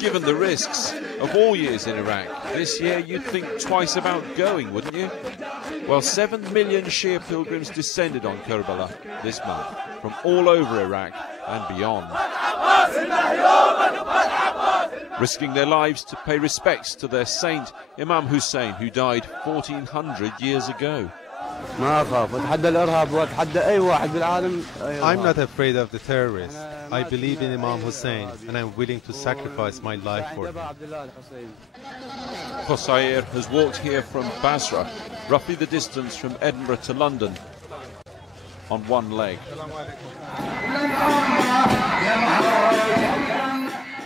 Given the risks of all years in Iraq, this year you'd think twice about going, wouldn't you? Well, 7 million Shia pilgrims descended on Karbala this month from all over Iraq and beyond, risking their lives to pay respects to their saint, Imam Hussein, who died 1400 years ago. I'm not afraid of the terrorists. I believe in Imam Hussein and I'm willing to sacrifice my life for him. Qusayr has walked here from Basra, roughly the distance from Edinburgh to London, on one leg.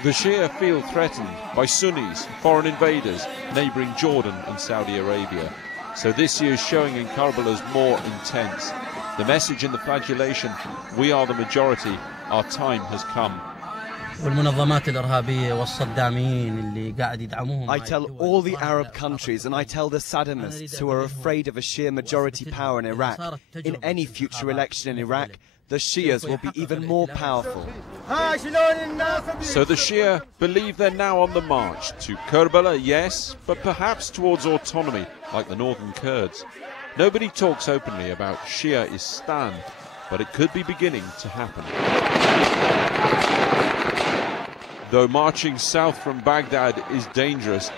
The Shia feel threatened by Sunnis, foreign invaders, neighbouring Jordan and Saudi Arabia. So this year's showing in Karbala is more intense. The message in the flagellation, we are the majority, our time has come. I tell all the Arab countries and I tell the Saddamists who are afraid of a Shia majority power in Iraq, in any future election in Iraq, the Shias will be even more powerful. So the Shia believe they're now on the march to Karbala, yes, but perhaps towards autonomy, like the northern Kurds. Nobody talks openly about Shia-istan, but it could be beginning to happen. Though marching south from Baghdad is dangerous,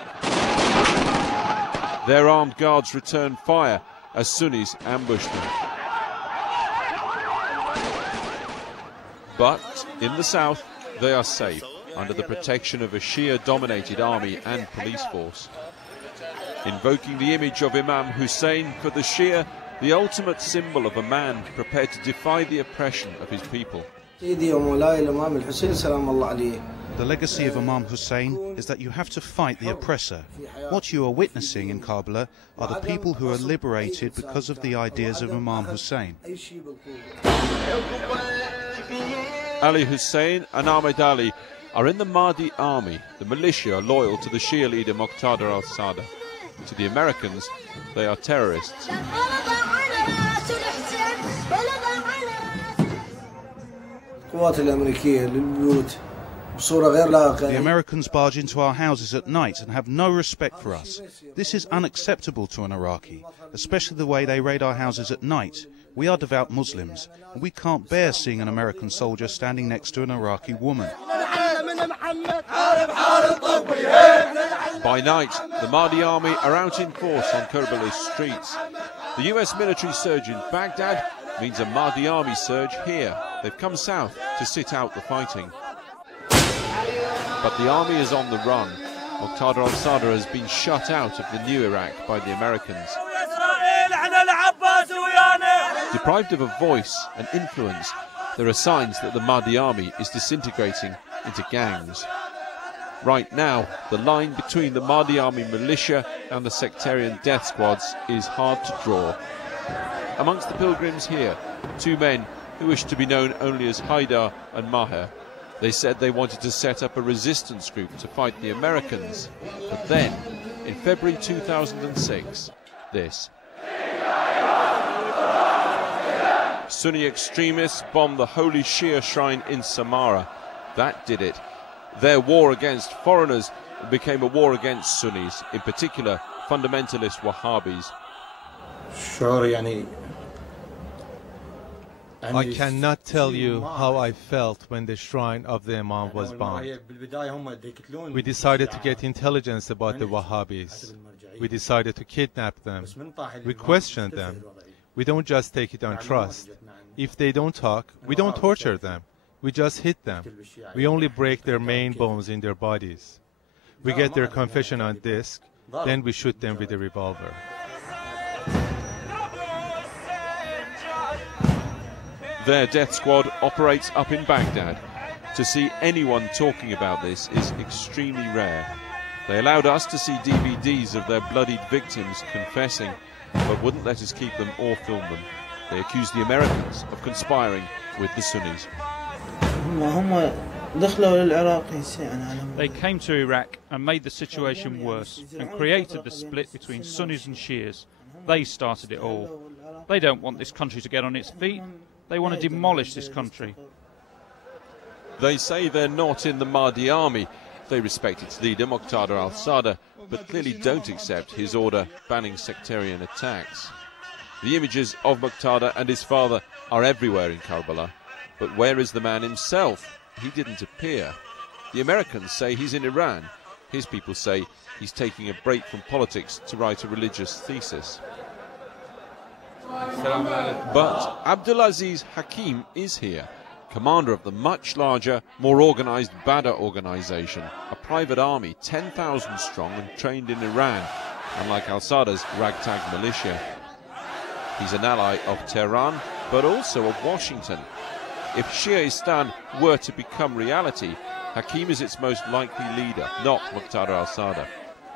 their armed guards return fire as Sunnis ambush them. But in the south, they are safe under the protection of a Shia-dominated army and police force. Invoking the image of Imam Hussein, for the Shia, the ultimate symbol of a man prepared to defy the oppression of his people. The legacy of Imam Hussein is that you have to fight the oppressor. What you are witnessing in Karbala are the people who are liberated because of the ideas of Imam Hussein. Ali Hussein and Ahmed Ali are in the Mahdi army, the militia loyal to the Shia leader Muqtada al-Sadr. To the Americans, they are terrorists. The Americans barge into our houses at night and have no respect for us. This is unacceptable to an Iraqi, especially the way they raid our houses at night. We are devout Muslims, and we can't bear seeing an American soldier standing next to an Iraqi woman. By night, the Mahdi army are out in force on Karbala's streets. The US military surge in Baghdad means a Mahdi army surge here. They've come south to sit out the fighting. But the army is on the run. Muqtada al-Sadr has been shut out of the new Iraq by the Americans. Deprived of a voice and influence, there are signs that the Mahdi army is disintegrating into gangs. Right now, the line between the Mahdi army militia and the sectarian death squads is hard to draw. Amongst the pilgrims here, two men who wish to be known only as Haidar and Maher. They said they wanted to set up a resistance group to fight the Americans. But then, in February 2006, this. Sunni extremists bombed the holy Shia shrine in Samarra. That did it. Their war against foreigners became a war against Sunnis, in particular fundamentalist Wahhabis. I cannot tell you how I felt when the shrine of the Imam was bombed. We decided to get intelligence about the Wahhabis. We decided to kidnap them. We questioned them. We don't just take it on trust. If they don't talk, we don't torture them. We just hit them. We only break their main bones in their bodies. We get their confession on disc, then we shoot them with a revolver. Their death squad operates up in Baghdad. To see anyone talking about this is extremely rare. They allowed us to see DVDs of their bloodied victims confessing, but wouldn't let us keep them or film them. They accused the Americans of conspiring with the Sunnis. They came to Iraq and made the situation worse and created the split between Sunnis and Shias. They started it all. They don't want this country to get on its feet. They want to demolish this country. They say they're not in the Mahdi army. They respect its leader, Muqtada al-Sadr, but clearly don't accept his order banning sectarian attacks. The images of Muqtada and his father are everywhere in Karbala. But where is the man himself? He didn't appear. The Americans say he's in Iran. His people say he's taking a break from politics to write a religious thesis. But Abdulaziz Hakim is here, commander of the much larger, more organised Badr organisation, a private army 10,000 strong and trained in Iran, unlike al-Sadr's ragtag militia. He's an ally of Tehran, but also of Washington. If Shia-istan were to become reality, Hakim is its most likely leader, not Muqtada al-Sadr,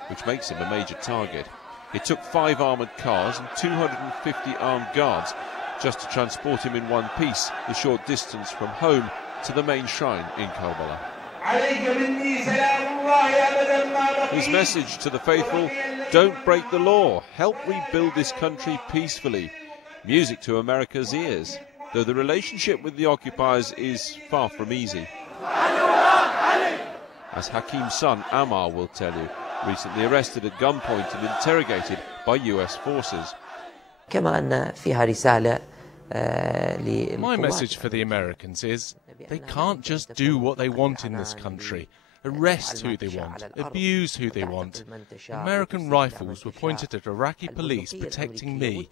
which makes him a major target. It took 5 armoured cars and 250 armed guards just to transport him in one piece the short distance from home to the main shrine in Karbala. His message to the faithful: don't break the law, help rebuild this country peacefully. Music to America's ears, though the relationship with the occupiers is far from easy. As Hakim's son Ammar will tell you, recently arrested at gunpoint and interrogated by US forces. My message for the Americans is they can't just do what they want in this country, arrest who they want, abuse who they want. American rifles were pointed at Iraqi police protecting me,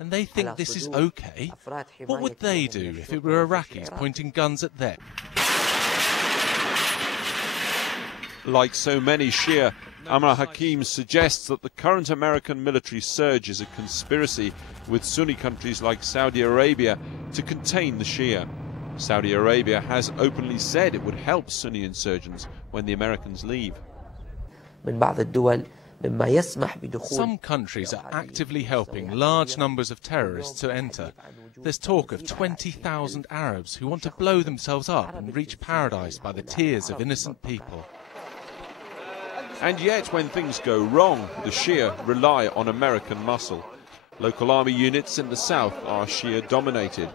and they think this is okay. What would they do if it were Iraqis pointing guns at them? Like so many Shia, Ammar Hakim suggests that the current American military surge is a conspiracy with Sunni countries like Saudi Arabia to contain the Shia. Saudi Arabia has openly said it would help Sunni insurgents when the Americans leave. Some countries are actively helping large numbers of terrorists to enter. There's talk of 20,000 Arabs who want to blow themselves up and reach paradise by the tears of innocent people. And yet, when things go wrong, the Shia rely on American muscle. Local army units in the south are Shia-dominated.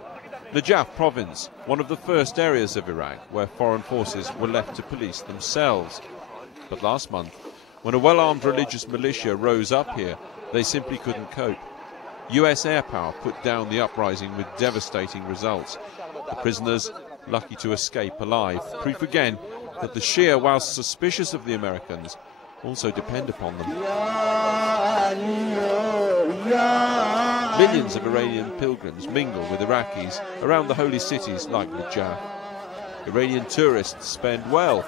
Najaf province, one of the first areas of Iraq where foreign forces were left to police themselves. But last month, when a well-armed religious militia rose up here, they simply couldn't cope. US air power put down the uprising with devastating results. The prisoners lucky to escape alive. Proof again that the Shia, whilst suspicious of the Americans, also depend upon them. Millions of Iranian pilgrims mingle with Iraqis around the holy cities like Najaf. Iranian tourists spend well.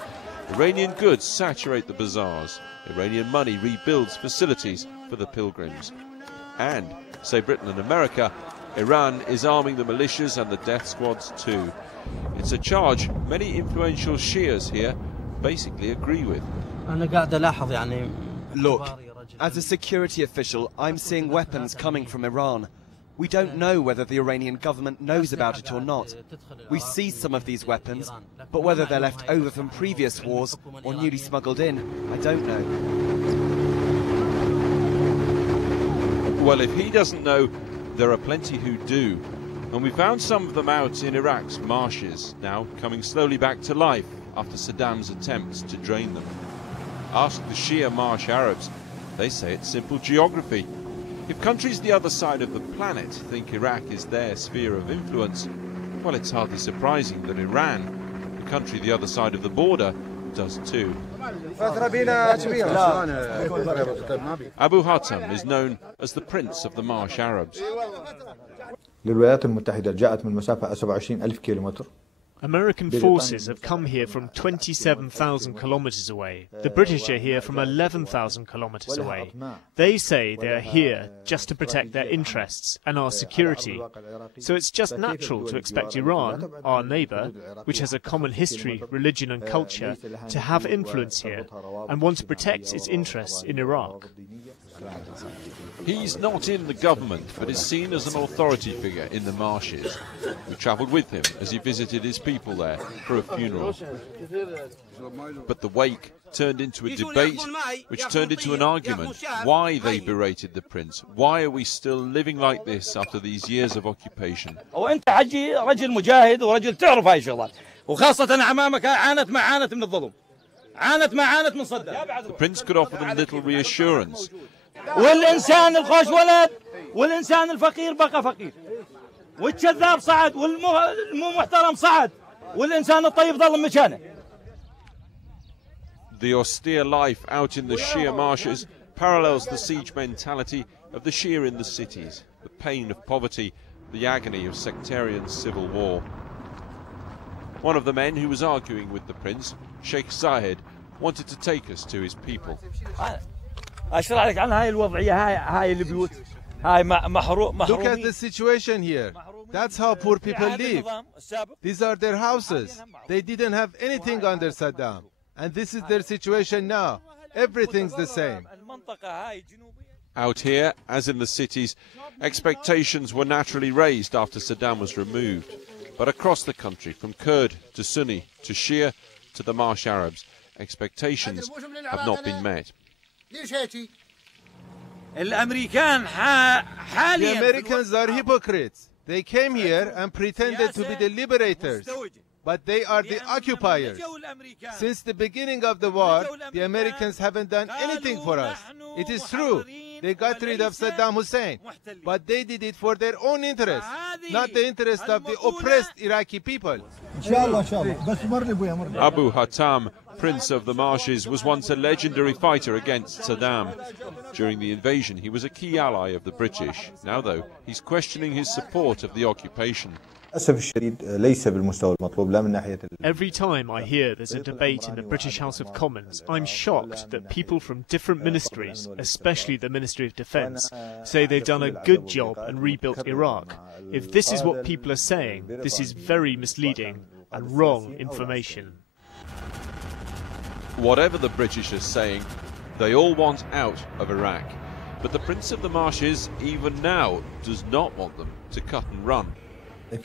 Iranian goods saturate the bazaars. Iranian money rebuilds facilities for the pilgrims. And, say Britain and America, Iran is arming the militias and the death squads too. It's a charge many influential Shias here basically agree with. Look, as a security official, I'm seeing weapons coming from Iran. We don't know whether the Iranian government knows about it or not. We see some of these weapons, but whether they're left over from previous wars or newly smuggled in, I don't know. Well, if he doesn't know, there are plenty who do. And we found some of them out in Iraq's marshes, now coming slowly back to life after Saddam's attempts to drain them. Ask the Shia marsh Arabs. They say it's simple geography. If countries the other side of the planet think Iraq is their sphere of influence, well, it's hardly surprising that Iran, the country the other side of the border, does too. Abu Hatem is known as the Prince of the Marsh Arabs. American forces have come here from 27,000 kilometers away. The British are here from 11,000 kilometers away. They say they are here just to protect their interests and our security. So it's just natural to expect Iran, our neighbour, which has a common history, religion and culture, to have influence here and want to protect its interests in Iraq. He's not in the government, but is seen as an authority figure in the marshes. We travelled with him as he visited his people there for a funeral. But the wake turned into a debate, which turned into an argument. Why they berated the prince? Why are we still living like this after these years of occupation? وانت حجي رجل مجاهد ورجل تعرف هاي الشغلات وخاصة أمامك عانت ما عانت من الظلم عانت ما عانت من صدام. The prince could offer them little reassurance. والإنسان الخوش ولد والإنسان الفقير بقى فقير والكذاب صعد والمو محترم صعد والإنسان الطيب ظل مكانه. The austere life out in the Shia marshes parallels the siege mentality of the Shia in the cities, the pain of poverty, the agony of sectarian civil war. One of the men who was arguing with the prince, Sheikh Zayed, wanted to take us to his people. Look at the situation here. That's how poor people live. These are their houses. They didn't have anything under Saddam. And this is their situation now. Everything's the same. Out here, as in the cities, expectations were naturally raised after Saddam was removed. But across the country, from Kurd to Sunni to Shia to the Marsh Arabs, expectations have not been met. The Americans are hypocrites. They came here and pretended to be the liberators, but they are the occupiers. Since the beginning of the war, the Americans haven't done anything for us. It is true, they got rid of Saddam Hussein, but they did it for their own interest, not the interest of the oppressed Iraqi people. Abu Hatam, Prince of the Marshes, was once a legendary fighter against Saddam. During the invasion, he was a key ally of the British. Now, though, he's questioning his support of the occupation. Every time I hear there's a debate in the British House of Commons, I'm shocked that people from different ministries, especially the Ministry of Defence, say they've done a good job and rebuilt Iraq. If this is what people are saying, this is very misleading and wrong information. Whatever the British are saying, they all want out of Iraq. But the Prince of the Marshes, even now, does not want them to cut and run. The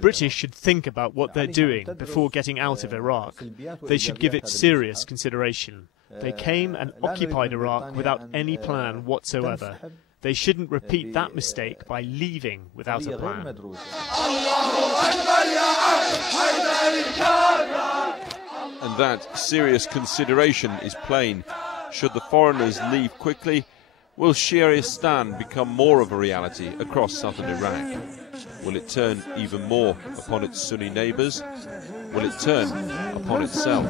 British should think about what they're doing before getting out of Iraq. They should give it serious consideration. They came and occupied Iraq without any plan whatsoever. They shouldn't repeat that mistake by leaving without a plan. And that serious consideration is plain. Should the foreigners leave quickly, will Shia-istan become more of a reality across southern Iraq? Will it turn even more upon its Sunni neighbours? Will it turn upon itself?